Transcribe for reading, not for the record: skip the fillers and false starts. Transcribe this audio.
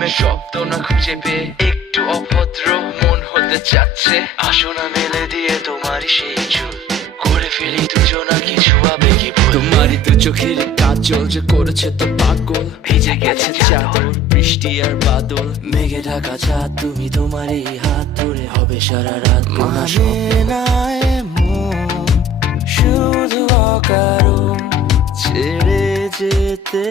প্রেমের শব্দ না খুঁজে পেয়ে একটু অভদ্র মন হতে চাচ্ছে। আসো না মেলে দিয়ে তোমারই সেই চুল, করে ফেলি দুজনা কিছু আবেগী ভুল। তোমারই দু চোখের কাজল যে করেছে তো পাগল, ভেজে গেছে চাদর বৃষ্টি আর বাদল। মেঘে ঢাকা চাঁদ তুমি তোমারই হাত ধরে হবে সারা রাত। মানে না এমন শুধু অকারণ ছেড়ে যেতে।